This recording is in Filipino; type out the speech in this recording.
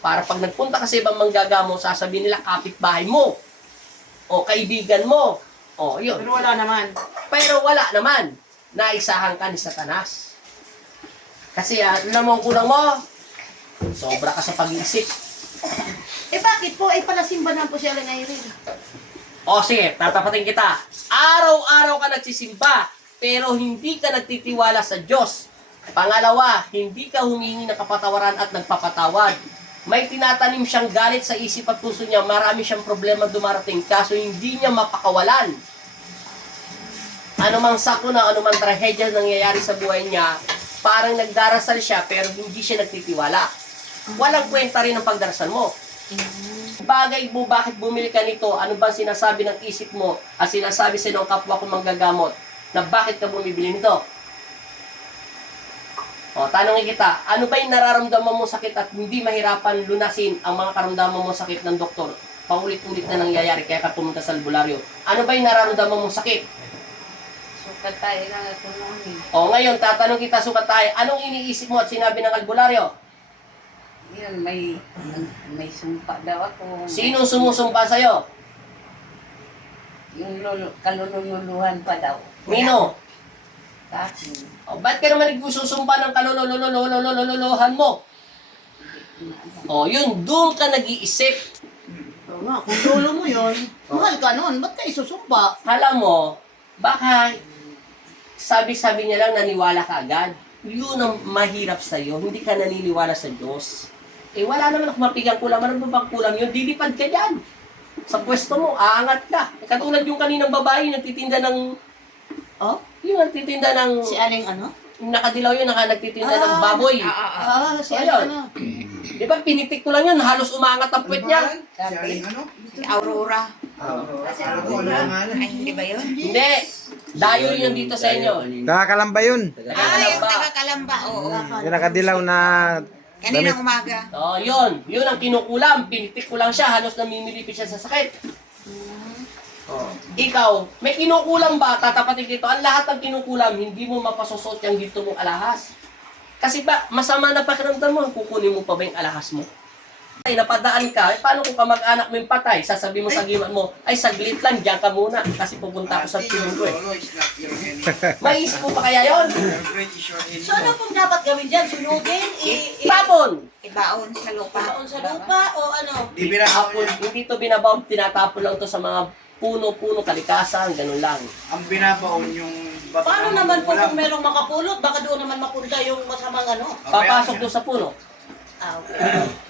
Para pag nagpunta ka sa ibang manggagamo, sasabihin nila kapitbahay mo. O kaibigan mo. O, yun. Pero wala naman. Pero wala naman. Naisahan ka ni Satanas. Kasi alam mo ang kulang mo? Sobra ka sa pag-iisip. Eh bakit po? Eh palasimba naman po siya lang ngayon. O sige, tatapatin kita. Araw-araw ka nagsisimba, pero hindi ka nagtitiwala sa Diyos. Pangalawa, hindi ka humingi ng kapatawaran at nagpapatawad. May tinatanim siyang galit sa isip at puso niya, marami siyang problema dumarating, kaso hindi niya mapakawalan. Anumang sakuna, anumang trahedya nangyayari sa buhay niya, parang nagdarasal siya pero hindi siya nagtitiwala. Walang kwenta rin ang pagdarasal mo. Bagay mo, bakit bumili ka nito? Ano ba sinasabi ng isip mo at sinasabi sa ng kapwa kong manggagamot na bakit ka bumibili nito? O, tanongin kita, ano ba yung nararamdaman mo sakit at hindi mahirapan lunasin ang mga karamdaman mo sakit ng doktor? Paulit-ulit na nangyayari kaya ka pumunta sa albularyo. Ano ba yung nararamdaman mo sakit? Sukat tayo lang at tulungin. O, ngayon, tatanong kita, sukat tayo, anong iniisip mo at sinabi ng albularyo? Yun, may sumpa daw ako. Sinong sumusumpa sa'yo? Yung kalululuhan pa daw. Nino? Sa akin. O, ba't ka naman nagsusumpa ng kalululuhan mo? O, yun, doon ka nag-iisip. Oo nga, kung lolo mo yun, mahal ka nun, ba't ka isusumpa? Alam mo, baka sabi-sabi niya lang naniwala ka agad. Yun ang mahirap sa'yo, hindi ka naniniwala sa Diyos. Eh wala naman ako mapigang kulang, ano ba bang kulang yun? Dilipad ka dyan. Sa pwesto mo, aangat ka. Katulad yung kaninang babae, nagtitinda ng... Oh? Yung nagtitinda ng... Si Aling ano? Nakadilaw yun, nagtitinda ng baboy. Si Ayun. Aling ano? Di ba, pinitik ko lang yun, halos umangat ang puwet niya. Sabi, Ano? Aurora. Kasi ako na. Ay, hindi ba yun? Hindi. Dayo yun dito sa inyo. Taga-Kalamba yun. Ah, yung taga-Kalamba, oo. Yung nakadilaw na Kaninang umaga. Oh, yun. Yun ang kinukulam. Pinitik ko lang siya, halos namimilipit siya sa sakit. Oh. Ikaw, may kinukulam ba? Tatapatin dito. Ang lahat ng kinukulam, hindi mo mapasosot yung dito mong alahas. Kasi ba, masama na pakiramdam mo, kukunin mo pa ba yung alahas mo? Ay, napadaan ka, eh, paano kung kamag-anak mo yung patay? Sasabihin mo sa giman mo, ay saglit lang, diyan ka muna. Kasi pupunta ako sa piling ko eh. Maisip mo pa kaya yun? So ano pong dapat gawin dyan? Sunugin? Tapon! Ibaon sa lupa. Ibaon sa lupa o ano? Tapon, hindi to binabaw, tinatapon lang to sa mga puno-puno, kalikasan, ganun lang. Ang binabaon yung... Paano naman po kung merong makapulot? Baka doon naman mapunta yung masamang ano? Papasok doon sa puno. Ah, okay.